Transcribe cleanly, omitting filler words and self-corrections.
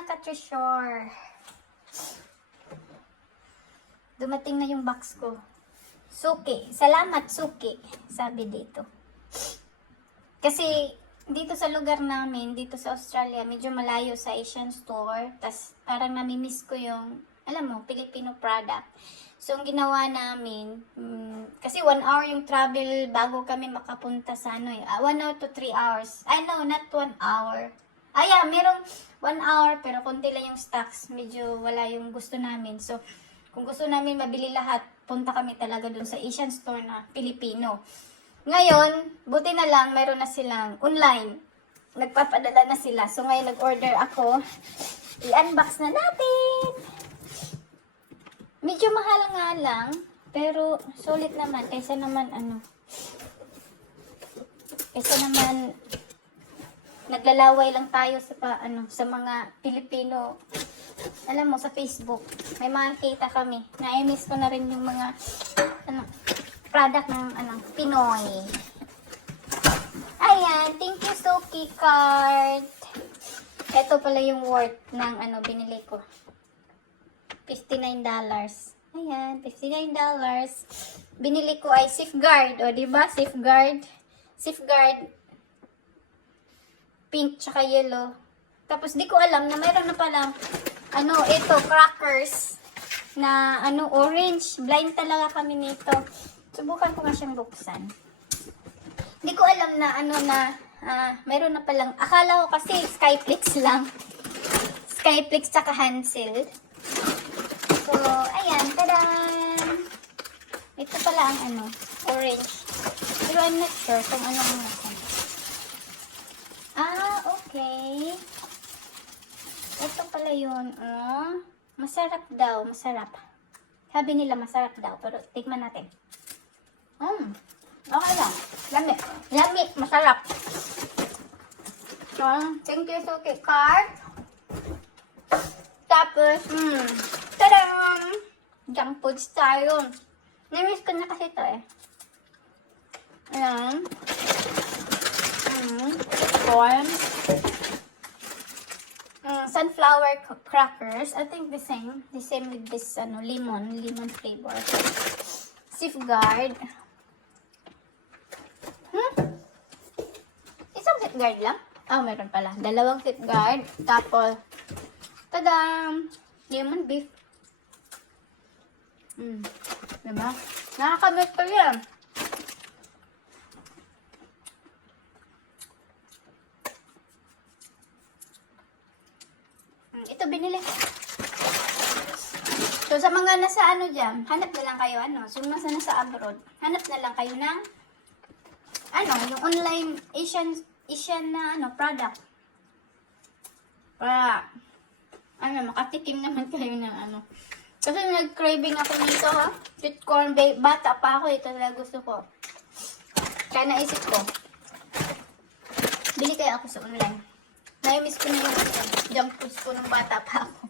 mga ka-treasure. Dumating na yung box ko. Suki. Salamat, Suki. Sabi dito. Kasi, dito sa lugar namin, dito sa Australia, medyo malayo sa Asian store. Tas parang namimiss ko yung, alam mo, Filipino product. So, ang ginawa namin, kasi 1 hour yung travel bago kami makapunta sa 1 hour to 3 hours. I know, not 1 hour. Yeah, merong 1 hour, pero konti lang yung stocks. Medyo wala yung gusto namin. So, kung gusto namin mabili lahat, punta kami talaga dun sa Asian store na Filipino. Ngayon, buti na lang, mayroon na silang online. Nagpapadala na sila. So, ngayon nag-order ako. I-unbox na natin! Medyo mahal nga lang, pero sulit naman. Kaysa naman, naglalaway lang tayo sa mga Pilipino. Alam mo, sa Facebook, may makikita kami. Na-miss ko na rin yung mga, product ng, Pinoy. Ayan, thank you, Suki card. Ito pala yung worth ng, binili ko. $59. Ayan, $59. Binili ko ay Safeguard. O, diba? Safeguard. Safeguard. Pink tsaka yellow. Tapos, di ko alam na mayroon na palang, ito, crackers. Na, orange. Blind talaga kami nito. Subukan ko nga siyang buksan. Di ko alam na, mayroon na palang, akala ko kasi Skyflix lang. Skyflix tsaka Hansel. So, ayan, tadan! Ito pala ang orange. Pero I'm not sure kung ano ang nasan. Okay. Ito pala yun. Masarap daw, masarap. Sabi nila masarap daw, pero tikman natin. Okay lang. Lami. Lami, masarap. So, thank you, Suki card. Tapos, tadam! Junk foods tayo. Namiss ko na kasi ito eh. Ayan. Corn. Sunflower crackers. I think the same. The same with this, lemon flavor. Safeguard. Isang safeguard lang? Meron pala. 2 safeguard. Tapos, tadam! Lemon beef. Diba? Nakakamiss pa yan. Ito binili. So, sa mga nasa dyan, hanap na lang kayo, so, nasa abroad, hanap na lang kayo ng, yung online Asian na, product. Para, makatikim naman kayo ng, Kasi nag-craving ako nito, sweet corn, bata pa ako, ito talaga gusto ko. Kaya naisip ko, bili kaya ako sa online. Na-miss ko na yung junk foods ko nung bata pa ako.